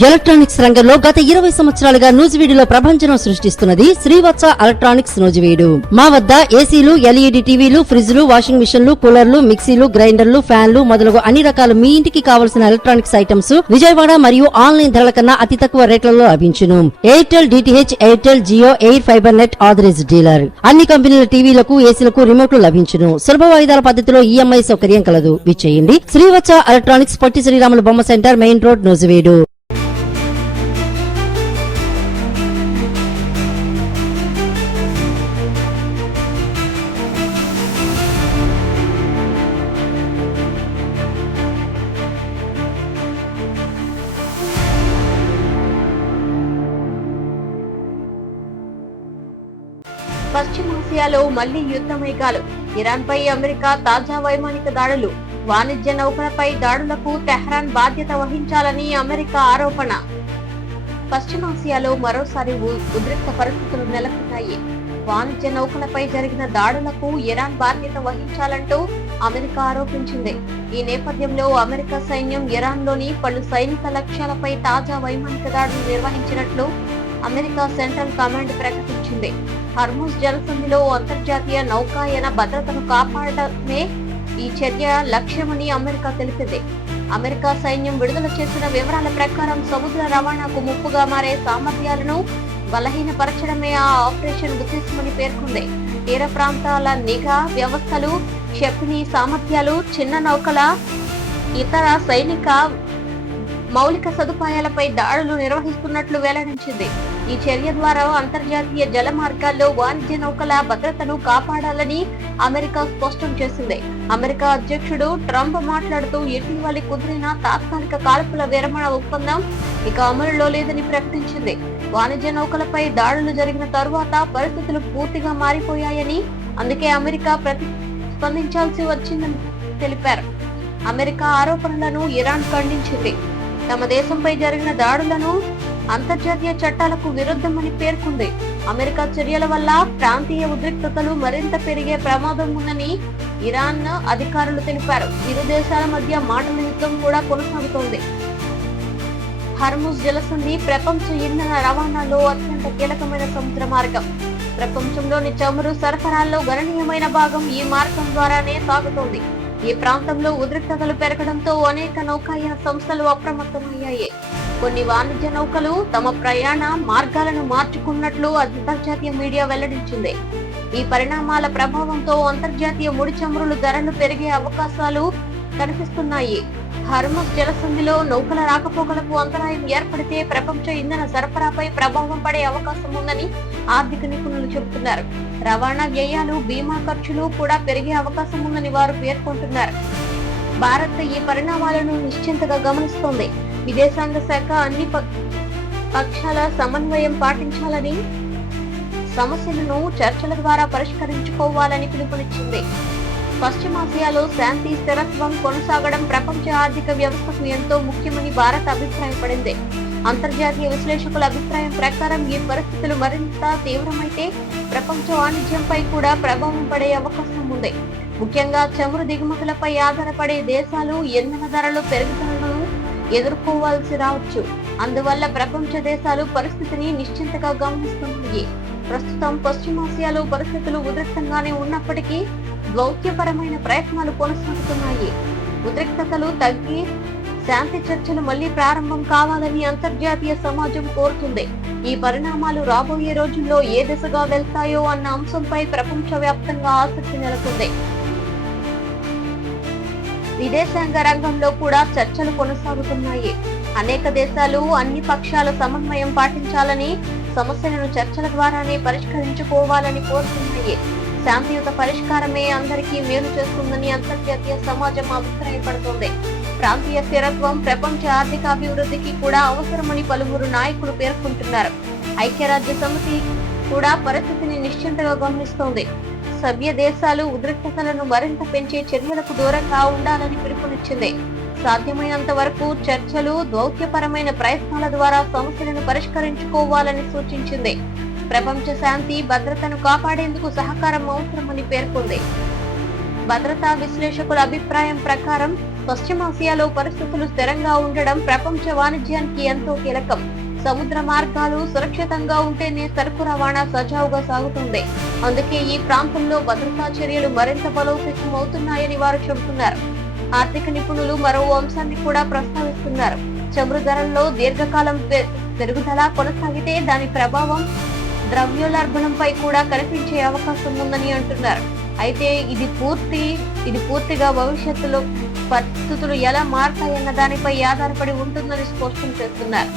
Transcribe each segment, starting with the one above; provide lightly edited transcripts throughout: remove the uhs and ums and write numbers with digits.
Electronics రంగంలో గత 20 సంవత్సరాలుగా నూజివీడులో ప్రభంజనం సృష్టిస్తున్నది శ్రీవత్స ఎలక్ట్రానిక్స్ నూజివీడు. మా వద్ద ఏసీలు, ఎల్ఈడి టీవీలు, ఫ్రిడ్జ్లు, వాషింగ్ మిషన్లు, కూలర్లు, మిక్సీలు, గ్రైండర్లు, ఫ్యాన్లు మొదలగు అన్ని రకాల మీ ఇంటికి కావలసిన ఎలక్ట్రానిక్స్ ఐటమ్స్ విజయవాడ మరియు ఆన్లైన్ ధరల కన్నా అతి తక్కువ రేట్లలో లభించును. Airtel DTH, Airtel Jio, air fiber net authorized dealer. అన్ని కంపెనీల టీవీలకు, ఏసీలకు రిమోట్లు లభించును. సులభ వాయిదాల పద్ధతిలో ఈఎంఐ సౌకర్యం కలదు. విచ్చేయండి శ్రీవత్స ఎలక్ట్రానిక్స్, పొట్టి శ్రీరాములు బొమ్మ సెంటర్, మెయిన్ రోడ్, నూజివీడు. పశ్చిమాసియాలో మళ్లీ యుద్ధ మేఘాలు. ఇరాన్ పై అమెరికా తాజా వైమానిక దాడులు. వాణిజ్య నౌకలపై దాడులకు టెహ్రాన్ బాధ్యత వహించాలని అమెరికా ఆరోపణ. పశ్చిమాసియాలో మరోసారి ఉద్రిక్త పరిస్థితులు నెలకొన్నాయి. వాణిజ్య నౌకలపై జరిగిన దాడులకు ఇరాన్ బాధ్యత వహించాలంటూ అమెరికా ఆరోపించింది. ఈ నేపథ్యంలో అమెరికా సైన్యం ఇరాన్ లోని పలు సైనిక లక్ష్యాలపై తాజా వైమానిక దాడులు నిర్వహించినట్లు అమెరికా సెంట్రల్ కమాండ్ ప్రకటించింది. హర్ముజ్ జలసంధిలో అంతర్జాతీయ నౌకాయన భద్రతను కాపాడటమే ఈ చర్య లక్ష్యమని అమెరికా తెలిపింది. అమెరికా సైన్యం విడుదల చేసిన వివరాల ప్రకారం సముద్ర రవాణాకు ముప్పుగా మారే సామర్థ్యాలను బలహీనపరచడమే ఆ ఆపరేషన్ ఉద్దేశమని పేర్కొంది. తీర ప్రాంతాల నిఘా వ్యవస్థలు, క్షిపణి సామర్థ్యాలు, చిన్న నౌకల ఇతర సైనిక మౌలిక సదుపాయాలపై దాడులు నిర్వహిస్తున్నట్లు వెల్లడించింది. ఈ చర్య ద్వారా అంతర్జాతీయ జల మార్గాల్లో వాణిజ్య నౌకల భద్రతను కాపాడాలని అమెరికా స్పష్టం చేసింది. అమెరికా అధ్యక్షుడు ట్రంప్ మాట్లాడుతూ ఇటీవలి కుదిరిన తాత్కాలిక కాల్పుల విరమణ ఒప్పందం ఇక అమలులో లేదని ప్రకటించింది. వాణిజ్య నౌకలపై దాడులు జరిగిన తరువాత పరిస్థితులు పూర్తిగా మారిపోయాయని, అందుకే అమెరికా ప్రతిస్పందించాల్సి వచ్చిందని తెలిపారు. అమెరికా ఆరోపణలను ఇరాన్ ఖండించింది. తమ దేశంపై జరిగిన దాడులను అంతర్జాతీయ చట్టాలకు విరుద్ధమని పేర్కొంది. అమెరికా చర్యల వల్ల ప్రాంతీయ ఉద్రిక్తతలు మరింత పెరిగే ప్రమాదం ఉందని ఇరాన్ అధికారులు తెలిపారు. ఇరు దేశాల మధ్య మాటల యుద్ధం కూడా కొనసాగుతోంది. హర్ముజ్ జలసంధి ప్రపంచ ఇంధన రవాణాలో అత్యంత కీలకమైన సముద్ర మార్గం. ప్రపంచంలోని చమురు సరఫరాల్లో గణనీయమైన భాగం ఈ మార్గం ద్వారానే సాగుతోంది. ఈ ప్రాంతంలో ఉద్రిక్తతలు పెరగడంతో అనేక నౌకాయన సంస్థలు అప్రమత్తమయ్యాయి. కొన్ని వాణిజ్య నౌకలు తమ ప్రయాణ మార్గాలను మార్చుకున్నట్లు అంతర్జాతీయ మీడియా వెల్లడించింది. ఈ పరిణామాల ప్రభావంతో అంతర్జాతీయ ముడి చమురుల ధరలు పెరిగే అవకాశాలు కనిపిస్తున్నాయి. హర్ముజ్ జలసంధిలో నౌకల రాకపోకలకు అంతరాయం ఏర్పడితే ప్రపంచ ఇంధన సరఫరాపై ప్రభావం పడే అవకాశం ఉందని ఆర్థిక నిపుణులు చెబుతున్నారు. రవాణా వ్యయాలు, బీమా ఖర్చులు కూడా పెరిగే అవకాశం ఉందని వారు పేర్కొంటున్నారు. భారత్ ఈ పరిణామాలను నిశ్చింతగా గమనిస్తోంది. విదేశాంగ శాఖ అన్ని పక్షాల సమన్వయం పాటించాలని, సమస్యలను చర్చల ద్వారా పరిష్కరించుకోవాలని పిలుపునిచ్చింది. పశ్చిమాసియాలో శాంతి, స్థిరత్వం కొనసాగడం ప్రపంచ ఆర్థిక వ్యవస్థకు ఎంతో ముఖ్యమని భారత్ అభిప్రాయపడింది. అంతర్జాతీయ విశ్లేషకుల అభిప్రాయం ప్రకారం ఈ పరిస్థితులు మరింత తీవ్రమైతే ప్రపంచ వాణిజ్యంపై కూడా ప్రభావం పడే అవకాశం ఉంది. ముఖ్యంగా చమురు దిగుమతులపై ఆధారపడే దేశాలు ఇంధన ధరలు పెరుగుదలను ఎదుర్కోవాల్సి రావచ్చు. అందువల్ల ప్రపంచ దేశాలు పరిస్థితిని నిశ్చింతగా గమనిస్తున్నాయి. ప్రస్తుతం పశ్చిమాసియాలో పరిస్థితులు ఉద్రిక్తంగానే ఉన్నప్పటికీ దౌత్యపరమైన ప్రయత్నాలు కొనసాగుతున్నాయి. ఉద్రిక్తతలు తగ్గి శాంతి చర్చలు మళ్లీ ప్రారంభం కావాలని అంతర్జాతీయ సమాజం కోరుతుంది. ఈ పరిణామాలు రాబోయే రోజుల్లో ఏ దిశగా వెళ్తాయో అన్న అంశంపై ప్రపంచ వ్యాప్తంగా ఆసక్తి నెలకొంది. విదేశాంగ రంగంలో కూడా చర్చలు కొనసాగుతున్నాయి. అనేక దేశాలు అన్ని పక్షాల సమన్వయం పాటించాలని, సమస్యలను చర్చల ద్వారానే పరిష్కరించుకోవాలని కోరుతున్నాయి. శాంతియుత పరిష్కారమే అందరికీ మేలు చేస్తుందని అంతర్జాతీయ సమాజం అభిప్రాయపడుతోంది. ప్రాంతీయ స్థిరత్వం ప్రపంచ ఆర్థిక అభివృద్ధికి కూడా అవసరమని పలువురు నాయకులు పేర్కొంటున్నారు. ఐక్యరాజ్య సమితి కూడా పరిస్థితిని నిశ్చింతగా గమనిస్తోంది. సభ్య దేశాలు ఉద్రిక్తతలను మరింత పెంచే చర్యలకు దూరంగా ఉండాలని పిలుపునిచ్చింది. సాధ్యమైనంత వరకు చర్చలు, దౌత్యపరమైన ప్రయత్నాల ద్వారా సమస్యలను పరిష్కరించుకోవాలని సూచించింది. ప్రపంచ శాంతి, భద్రతను కాపాడేందుకు సహకారం అవసరమని పేర్కొంది. భద్రతా విశ్లేషకుల అభిప్రాయం ప్రకారం పశ్చిమాసియాలో పరిస్థితులు స్థిరంగా ఉండడం ప్రపంచ వాణిజ్యానికి ఎంతో కీలకం. సముద్ర మార్గాలు సురక్షితంగా ఉంటేనే సరుకు రవాణా సజావుగా సాగుతుంది. అందుకే ఈ ప్రాంతంలో భద్రతా చర్యలు మరింత బలోపేతం అవుతున్నాయని వారు చెబుతున్నారు. ఆర్థిక నిపుణులు మరో అంశాన్ని కూడా ప్రస్తావిస్తున్నారు. చమురు ధరల్లో దీర్ఘకాలం పెరుగుదల కొనసాగితే దాని ప్రభావం ద్రవ్యోల్బణంపై కూడా కనిపించే అవకాశం ఉందని అంటున్నారు. అయితే ఇది పూర్తిగా భవిష్యత్తులో పరిస్థితులు ఎలా మారతాయన్న దానిపై ఆధారపడి ఉంటుందని స్పష్టం చేస్తున్నారు.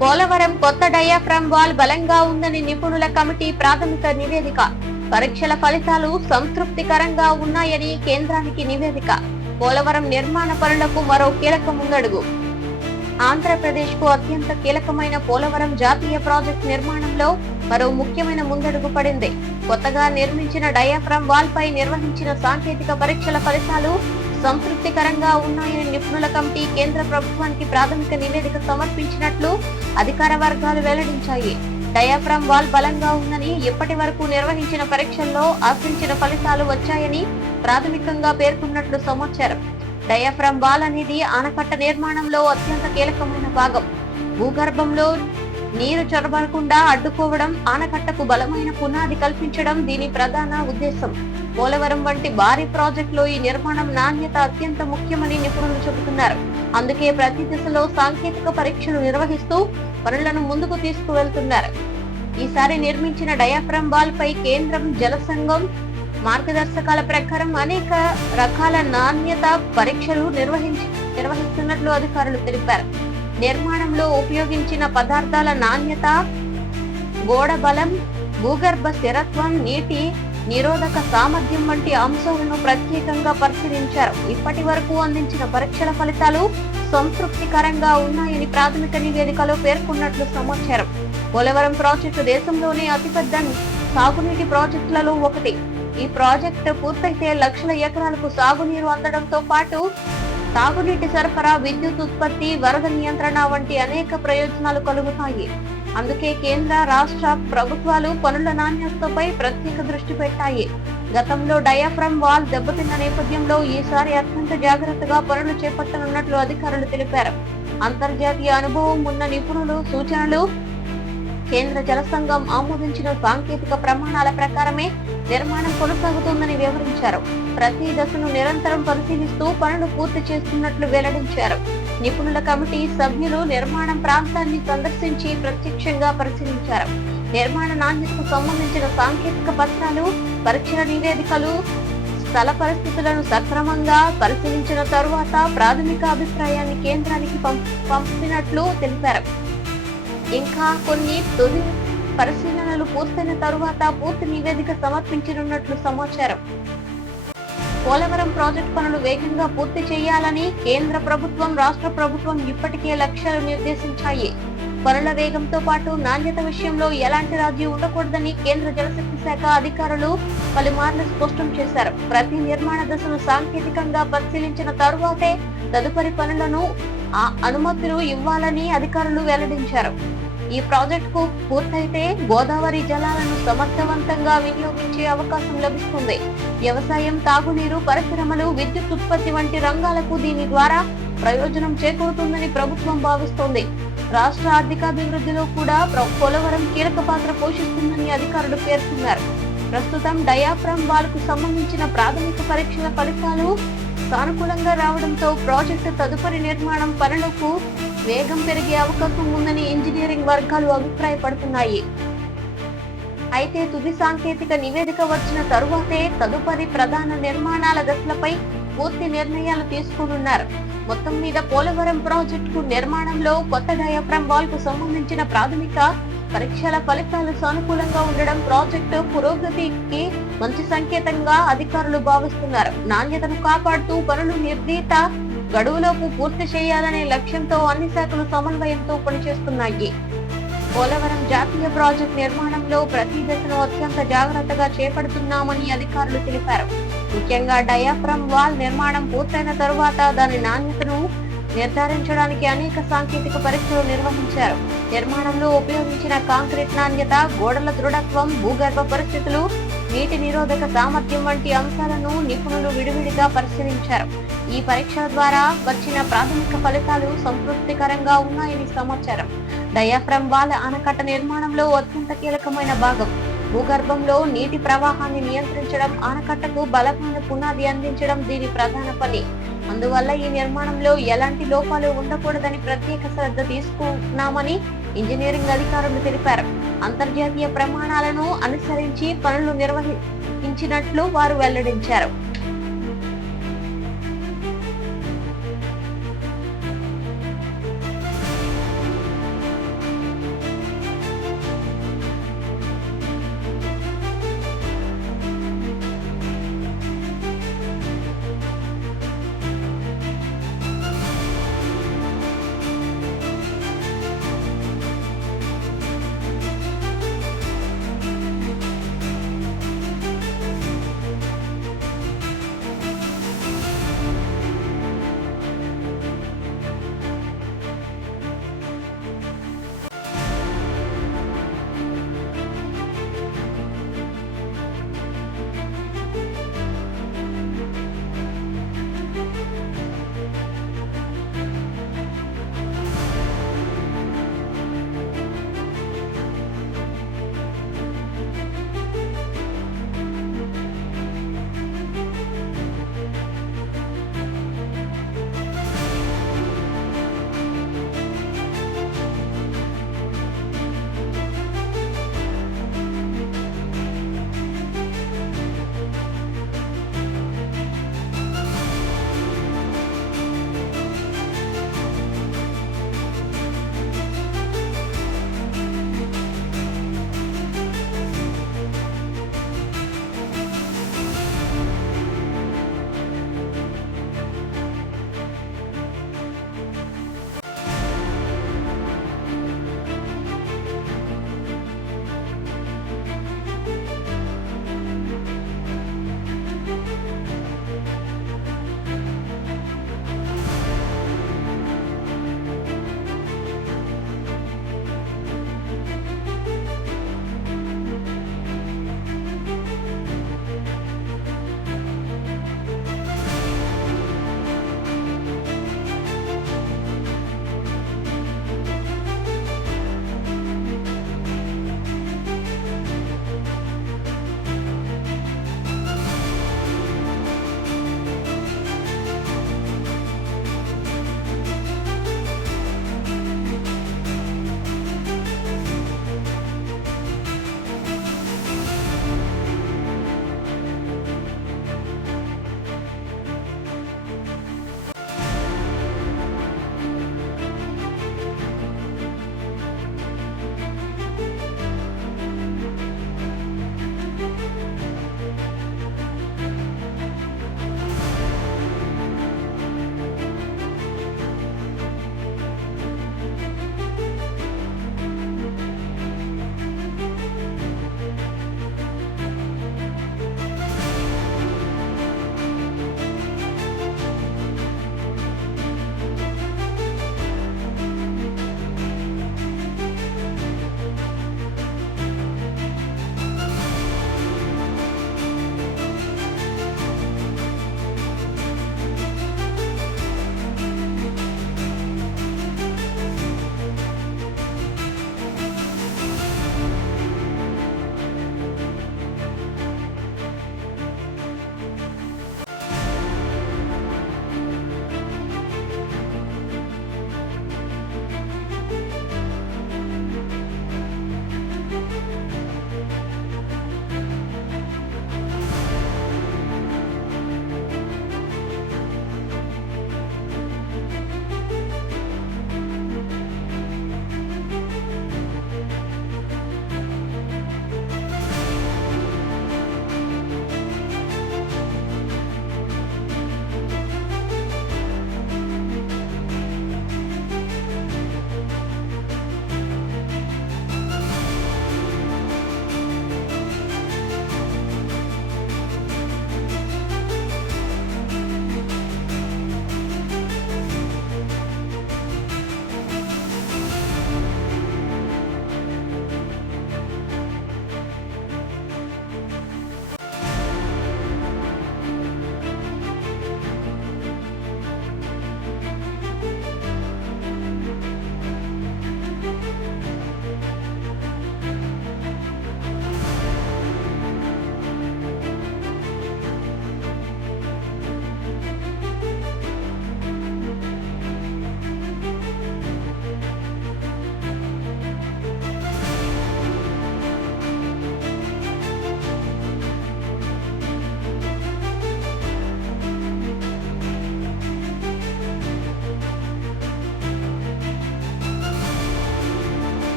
పోలవరం కొత్త డయాఫ్రామ్ వాల్ బలంగా ఉందని నిపుణుల కమిటీ ప్రాథమిక నివేదిక. పరీక్షల ఫలితాలు సంతృప్తికరంగా ఉన్నాయని కేంద్రానికి నివేదిక. పోలవరం నిర్మాణ పనులకు మరో కీలక ముందడుగు. ఆంధ్రప్రదేశ్ కు అత్యంత కీలకమైన పోలవరం జాతీయ ప్రాజెక్టు నిర్మాణంలో మరో ముఖ్యమైన ముందడుగు పడింది. కొత్తగా నిర్మించిన డయాఫ్రామ్ వాల్ పై నిర్వహించిన సాంకేతిక పరీక్షల ఫలితాలు సంతృప్తికరంగా ఉన్నాయని నిపుణుల కమిటీ కేంద్ర ప్రభుత్వానికి ప్రాథమిక నివేదిక సమర్పించినట్లు అధికార వర్గాలు వెల్లడించాయి. డయాఫ్రామ్ వాల్ బలంగా ఉందని, ఇప్పటి వరకు నిర్వహించిన పరీక్షల్లో ఆశించిన ఫలితాలు వచ్చాయని ప్రాథమికంగా పేర్కొన్నట్లు సమాచారం. డయాఫ్రామ్ వాల్ అనేది ఆనకట్ట నిర్మాణంలో అత్యంత కీలకమైన భాగం. భూగర్భంలో నీరు చొరబడకుండా అడ్డుకోవడం, ఆనకట్టకు బలమైన పునాది కల్పించడం దీని ప్రధాన ఉద్దేశం. పోలవరం వంటి భారీ ప్రాజెక్టులో ఈ నిర్మాణం నాణ్యత అత్యంత ముఖ్యమని నిపుణులు చెబుతున్నారు. అందుకే ప్రతి దశలో సాంకేతిక పరీక్షలు నిర్వహిస్తూ పనులను ముందుకు తీసుకువెళ్తున్నారు. ఈసారి నిర్మించిన డయాఫ్రామ్ వాల్ పై కేంద్రం జల సంఘం మార్గదర్శకాల ప్రకారం అనేక రకాల నాణ్యత పరీక్షలు నిర్వహిస్తున్నట్లు అధికారులు తెలిపారు. నిర్మాణంలో ఉపయోగించిన పదార్థాల నాణ్యత, గోడ బలం, భూగర్భ స్థిరత్వం, నీటి నిరోధక సామర్థ్యం వంటి అంశాలను ప్రత్యేకంగా పరిశీలించారు. ఇప్పటి వరకు అందించిన పరీక్షల ఫలితాలు సంతృప్తికరంగా ఉన్నాయని ప్రాథమిక నివేదికలో పేర్కొన్నట్లు సమాచారం. పోలవరం ప్రాజెక్టు దేశంలోనే అతిపెద్ద సాగునీటి ప్రాజెక్టులలో ఒకటి. ఈ ప్రాజెక్టు పూర్తయితే లక్షల ఎకరాలకు సాగునీరు అందడంతో పాటు తాగునీటి సరఫరా, విద్యుత్ ఉత్పత్తి, వరద నియంత్రణ వంటి అనేక ప్రయోజనాలు కలుగుతాయి. అందుకే కేంద్ర, రాష్ట్ర ప్రభుత్వాలు పనుల నాణ్యతపై ప్రత్యేక దృష్టి పెట్టాయి. గతంలో డయాఫ్రామ్ వాల్ దెబ్బతిన్న నేపథ్యంలో ఈసారి అత్యంత జాగ్రత్తగా పనులు చేపట్టనున్నట్లు అధికారులు తెలిపారు. అంతర్జాతీయ అనుభవం ఉన్న నిపుణులు సూచనలు, కేంద్ర జల సంఘం ఆమోదించిన సాంకేతిక ప్రమాణాల ప్రకారమే నిర్మాణం కొనసాగుతుందని వివరించారు. ప్రతి దశను నిరంతరం పరిశీలిస్తూ పనులు పూర్తి చేస్తున్నట్లు వెల్లడించారు. నిపుణుల కమిటీ సభ్యులు నిర్మాణం ప్రాంతాన్ని సందర్శించి ప్రత్యక్షంగా పరిశీలించారు. నిర్మాణ నాణ్యతకు సంబంధించిన సాంకేతిక పత్రాలు, పరీక్షల నివేదికలు, స్థల పరిస్థితులను సక్రమంగా పరిశీలించిన తరువాత ప్రాథమిక అభిప్రాయాన్ని కేంద్రానికి పంపినట్లు తెలిపారు. ఇంకా కొన్ని తుది పరిశీలనలు పూర్తయిన తరువాత పూర్తి నివేదిక సమర్పించనున్నట్లు సమాచారం. పోలవరం ప్రాజెక్టు పనులు వేగంగా పూర్తి చేయాలని కేంద్ర ప్రభుత్వం, రాష్ట్ర ప్రభుత్వం ఇప్పటికే లక్ష్యాలు నిర్దేశించాయి. పనుల వేగంతో పాటు నాణ్యత విషయంలో ఎలాంటి రాజీ ఉండకూడదని కేంద్ర జలశక్తి శాఖ అధికారులు పలుమార్లు స్పష్టం చేశారు. ప్రతి నిర్మాణ దశను సాంకేతికంగా పరిశీలించిన తరువాతే తదుపరి పనులను అనుమతులు ఇవ్వాలని అధికారులు వెల్లడించారు. ఈ ప్రాజెక్టుకు పూర్తయితే గోదావరి జలాలను సమర్థవంతంగా వినియోగించే అవకాశం లభిస్తుంది. వ్యవసాయం, తాగునీరు, పరిశ్రమలు, విద్యుత్ ఉత్పత్తి వంటి రంగాలకు దీని ద్వారా ప్రయోజనం చేకూరుతుందని ప్రభుత్వం భావిస్తోంది. రాష్ట్ర ఆర్థికాభివృద్ధిలో కూడా పోలవరం కీలక పాత్ర పోషిస్తుందని అధికారులు పేర్కొన్నారు. ప్రస్తుతం డయాఫ్రామ్ వాల్ కు సంబంధించిన ప్రాథమిక పరీక్షల ఫలితాలు సానుకూలంగా రావడంతో ప్రాజెక్టు తదుపరి నిర్మాణం పనులకు వేగం పెరిగే అవకాశం ఉందని ఇంజనీరింగ్ వర్గాలు అభిప్రాయపడుతున్నాయి. అయితే తుది సాంకేతిక నివేదిక వచ్చిన తరువాతే తదుపరి ప్రధాన నిర్మాణాల దశలపై పూర్తి నిర్ణయాలు తీసుకోనున్నారు. మొత్తం మీద పోలవరం ప్రాజెక్టు నిర్మాణంలో కొత్త డయాఫ్రామ్ వాల్ కు సంబంధించిన ప్రాథమిక పరీక్షల ఫలితాలు సానుకూలంగా ఉండడం ప్రాజెక్టు పురోగతికి మంచి సంకేతంగా అధికారులు భావిస్తున్నారు. నాణ్యతను కాపాడుతూ పనులు నిర్ణీత గడువులోపు పూర్తి చేయాలనే లక్ష్యంతో అన్ని శాఖలు సమన్వయంతో పనిచేస్తున్నాయి. పోలవరం జాతీయ ప్రాజెక్టు నిర్మాణంలో ప్రతి దశను అత్యంత జాగ్రత్తగా చేపడుతున్నామని అధికారులు తెలిపారు. ముఖ్యంగా డయాఫ్రామ్ వాల్ నిర్మాణం పూర్తయిన తరువాత దాని నాణ్యతను నిర్ధారించడానికి అనేక సాంకేతిక పరీక్షలు నిర్వహించారు. నిర్మాణంలో ఉపయోగించిన కాంక్రీట్ నాణ్యత, గోడల దృఢత్వం, భూగర్భ పరిస్థితులు, నీటి నిరోధక సామర్థ్యం వంటి అంశాలను నిపుణులు విడివిడిగా పరిశీలించారు. ఈ పరీక్షల ద్వారా వచ్చిన ప్రాథమిక ఫలితాలు సంతృప్తికరంగా ఉన్నాయని సమాచారం. డయాఫ్రామ్ వాల్ ఆనకట్ట నిర్మాణంలో అత్యంత కీలకమైన భాగం. భూగర్భంలో నీటి ప్రవాహాన్ని నియంత్రించడం, ఆనకట్టకు బలమైన పునాది అందించడం దీని ప్రధాన పని. అందువల్ల ఈ నిర్మాణంలో ఎలాంటి లోపాలు ఉండకూడదని ప్రత్యేక శ్రద్ధ తీసుకున్నామని ఇంజనీరింగ్ అధికారులు తెలిపారు. అంతర్జాతీయ ప్రమాణాలను అనుసరించి పనులు నిర్వహించినట్లు వారు వెల్లడించారు.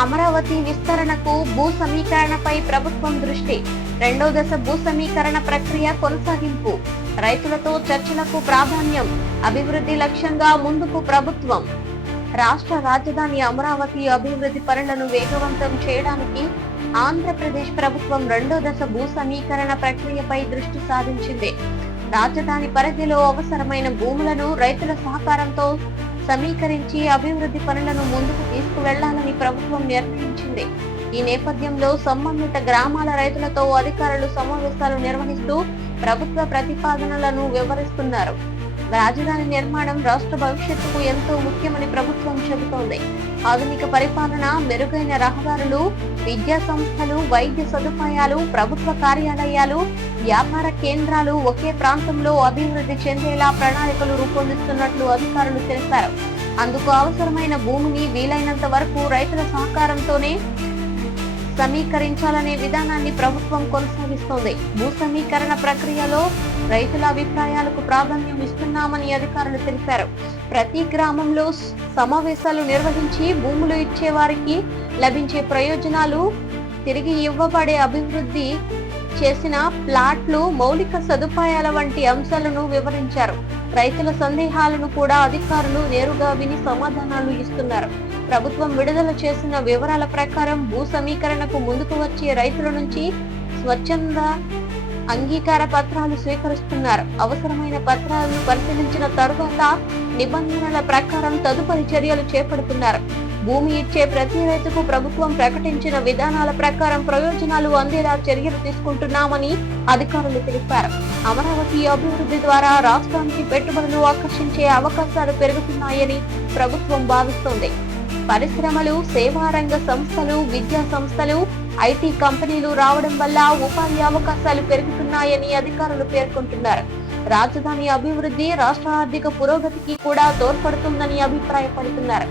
అమరావతి విస్తరణకు భూ సమీకరణపై ప్రభుత్వం దృష్టి. రెండో దశ భూ సమీకరణ ప్రక్రియ కొనసాగింపు. రైతులతో చర్చలకు ప్రాధాన్యం. అభివృద్ధి లక్ష్యంగా ముందుకు ప్రభుత్వం. రాష్ట్ర రాజధాని అమరావతి అభివృద్ధి పనులను వేగవంతం చేయడానికి ఆంధ్రప్రదేశ్ ప్రభుత్వం రెండో దశ భూ సమీకరణ ప్రక్రియపై దృష్టి సారించింది. రాజధాని పరిధిలో అవసరమైన భూములను రైతుల సహకారంతో సమీకరించి అభివృద్ధి పనులను ముందుకు తీసుకువెళ్లాలని ప్రభుత్వం నిర్ణయించింది. ఈ నేపథ్యంలో సంబంధిత గ్రామాల రైతులతో అధికారులు సమావేశాలు నిర్వహిస్తూ ప్రభుత్వ ప్రతిపాదనలను వివరిస్తున్నారు. రాజధాని నిర్మాణం రాష్ట్ర భవిష్యత్తుకు ఎంతో ముఖ్యమని ప్రభుత్వం చెబుతోంది. ఆధునిక పరిపాలన, మెరుగైన రహదారులు, విద్యా సంస్థలు, వైద్య సదుపాయాలు, ప్రభుత్వ కార్యాలయాలు, వ్యాపార కేంద్రాలు ఒకే ప్రాంతంలో అభివృద్ధి చెందేలా ప్రణాళికలు రూపొందిస్తున్నట్లు అధికారులు తెలిపారు. అందుకు అవసరమైన భూమిని వీలైనంత వరకు రైతుల సహకారంతోనే సమీకరించాలనే విధానాన్ని ప్రభుత్వం కొనసాగిస్తోంది. భూ సమీకరణ ప్రక్రియలో రైతుల అభిప్రాయాలకు ప్రాధాన్యం ఇస్తున్నామని అధికారులు తెలిపారు. ప్రతి గ్రామంలో సమావేశాలు నిర్వహించి భూములు ఇచ్చే వారికి లభించే ప్రయోజనాలు, తిరిగి ఇవ్వబడే అభివృద్ధి చేసిన ప్లాట్లు, మౌలిక సదుపాయాల వంటి అంశాలను వివరించారు. రైతుల సందేహాలను కూడా అధికారులు నేరుగా విని సమాధానాలు ఇస్తున్నారు. ప్రభుత్వం విడుదల చేసిన వివరాల ప్రకారం భూ సమీకరణకు ముందుకు వచ్చే రైతుల నుంచి స్వచ్ఛంద అంగీకార పత్రాలు స్వీకరిస్తున్నారు. అవసరమైన పత్రాలను పరిశీలించిన తరువాత నిబంధనల ప్రకారం తదుపరి చర్యలు చేపడుతున్నారు. భూమి ఇచ్చే ప్రతి రైతుకు ప్రభుత్వం ప్రకటించిన విధానాల ప్రకారం ప్రయోజనాలు అందేలా చర్యలు తీసుకుంటున్నామని అధికారులు తెలిపారు. అమరావతి అభివృద్ధి ద్వారా రాష్ట్రానికి పెట్టుబడులు ఆకర్షించే అవకాశాలు పెరుగుతున్నాయని ప్రభుత్వం భావిస్తోంది. పరిశ్రమలు, సేవా రంగ సంస్థలు, విద్యా సంస్థలు, ఐటీ కంపెనీలు రావడం వల్ల ఉపాధి అవకాశాలు పెరుగుతున్నాయని అధికారులు పేర్కొంటున్నారు. రాజధాని అభివృద్ధి రాష్ట్ర ఆర్థిక పురోగతికి కూడా తోడ్పడుతుందని అభిప్రాయపడుతున్నారు.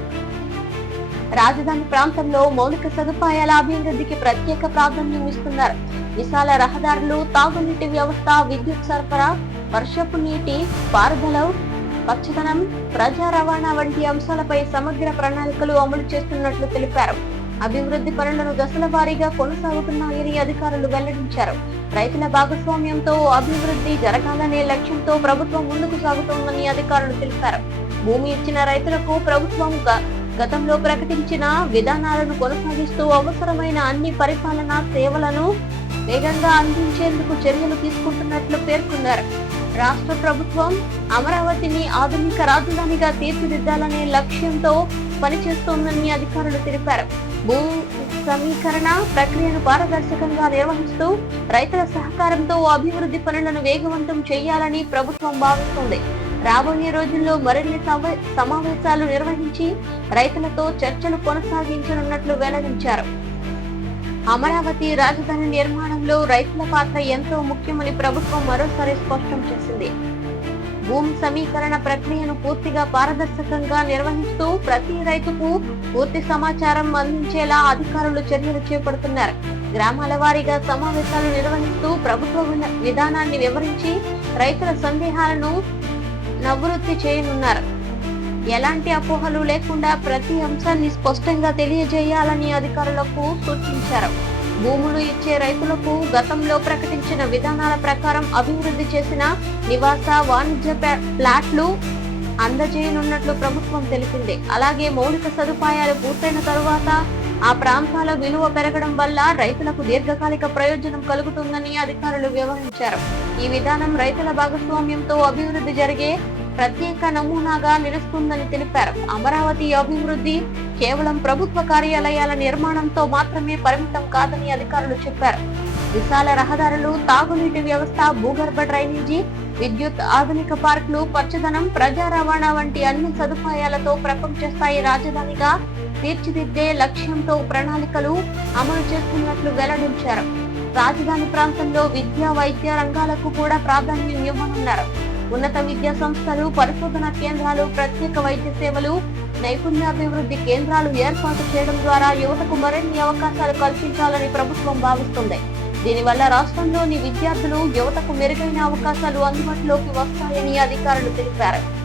రాజధాని ప్రాంతంలో మౌలిక సదుపాయాల అభివృద్ధికి ప్రత్యేక ప్రాధాన్యం ఇస్తున్నారు. విశాల రహదారులు, తాగునీటి వ్యవస్థ, విద్యుత్ సరఫరా, వర్షపు నీటి పారుదల, పచ్చదనం, ప్రజా రవాణా వంటి అంశాలపై సమగ్ర ప్రణాళికలు అమలు చేస్తున్నట్లు తెలిపారు. అభివృద్ధి పనులను దశల వారీగా కొనసాగుతున్నాయని అధికారులు వెల్లడించారు. రైతుల భాగస్వామ్యంతో అభివృద్ధి జరగాలనే లక్ష్యంతో ప్రభుత్వం ముందుకు సాగుతోందని అధికారులు తెలిపారు. భూమి ఇచ్చిన రైతులకు ప్రభుత్వం గతంలో ప్రకటించిన విధానాలను కొనసాగిస్తూ అవసరమైన అన్ని పరిపాలనా సేవలను వేగంగా అందించేందుకు చర్యలు తీసుకుంటున్నట్లు పేర్కొన్నారు. రాష్ట్ర ప్రభుత్వం అమరావతిని ఆధునిక రాజధానిగా తీర్చిదిద్దాలనే లక్ష్యంతో పనిచేస్తోందని అధికారులు తెలిపారు. భూ సమీకరణ ప్రక్రియను పారదర్శకంగా నిర్వహిస్తూ రైతుల సహకారంతో అభివృద్ధి పనులను వేగవంతం చేయాలని ప్రభుత్వం భావిస్తోంది. రాబోయే రోజుల్లో మరిన్ని సమావేశాలు నిర్వహించి రైతులతో చర్చలు కొనసాగించనున్నట్లు వెల్లడించారు. అమరావతి రాజధాని నిర్మాణంలో రైతుల పాత్ర ఎంతో ముఖ్యమని ప్రభుత్వం మరోసారి స్పష్టం చేసింది. భూమి సమీకరణ ప్రక్రియను పూర్తిగా పారదర్శకంగా నిర్వహిస్తూ ప్రతి రైతుకు పూర్తి సమాచారం అందించేలా అధికారులు చర్యలు చేపడుతున్నారు. గ్రామాల వారీగా సమావేశాలు నిర్వహిస్తూ ప్రభుత్వ విధానాన్ని వివరించి రైతుల సందేహాలను నివృత్తి చేయనున్నారు. ఎలాంటి అపోహలు లేకుండా ప్రతి అంశాన్ని స్పష్టంగా తెలియజేయాలని అధికారులకు సూచించారు. భూములు ఇచ్చే రైతులకు గతంలో ప్రకటించిన విధానాల ప్రకారం అభివృద్ధి చేసిన నివాస, వాణిజ్య ప్లాట్లు అందజేయనున్నట్లు ప్రభుత్వం తెలిపింది. అలాగే మౌలిక సదుపాయాలు పూర్తయిన తరువాత ఆ ప్రాంతాల విలువ పెరగడం వల్ల రైతులకు దీర్ఘకాలిక ప్రయోజనం కలుగుతుందని అధికారులు వివరించారు. ఈ విధానం రైతుల భాగస్వామ్యంతో అభివృద్ధి జరిగే ప్రత్యేక నమూనాగా నిలుస్తుందని తెలిపారు. అమరావతి అభివృద్ధి కేవలం ప్రభుత్వ కార్యాలయాల నిర్మాణంతో మాత్రమే పరిమితం కాదని అధికారులు చెప్పారు. విశాల రహదారులు, తాగునీటి వ్యవస్థ, భూగర్భ డ్రైనేజీ, విద్యుత్, ఆధునిక పార్కులు, పచ్చదనం, ప్రజా రవాణా వంటి అన్ని సదుపాయాలతో ప్రపంచ స్థాయి రాజధానిగా తీర్చిదిద్దే లక్ష్యంతో ప్రణాళికలు అమలు చేస్తున్నట్లు వెల్లడించారు. రాజధాని ప్రాంతంలో విద్యా, వైద్య రంగాలకు కూడా ప్రాధాన్యం ఇవ్వనున్నారు. ఉన్నత విద్యా సంస్థలు, పరిశోధన కేంద్రాలు, ప్రత్యేక వైద్య సేవలు, నైపుణ్యాభివృద్ధి కేంద్రాలు ఏర్పాటు చేయడం ద్వారా యువతకు మరిన్ని అవకాశాలు కల్పించాలని ప్రభుత్వం భావిస్తుంది. దీనివల్ల రాష్ట్రంలోని విద్యార్థులు, యువతకు మెరుగైన అవకాశాలు అందుబాటులోకి వస్తాయని అధికారులు తెలిపారు.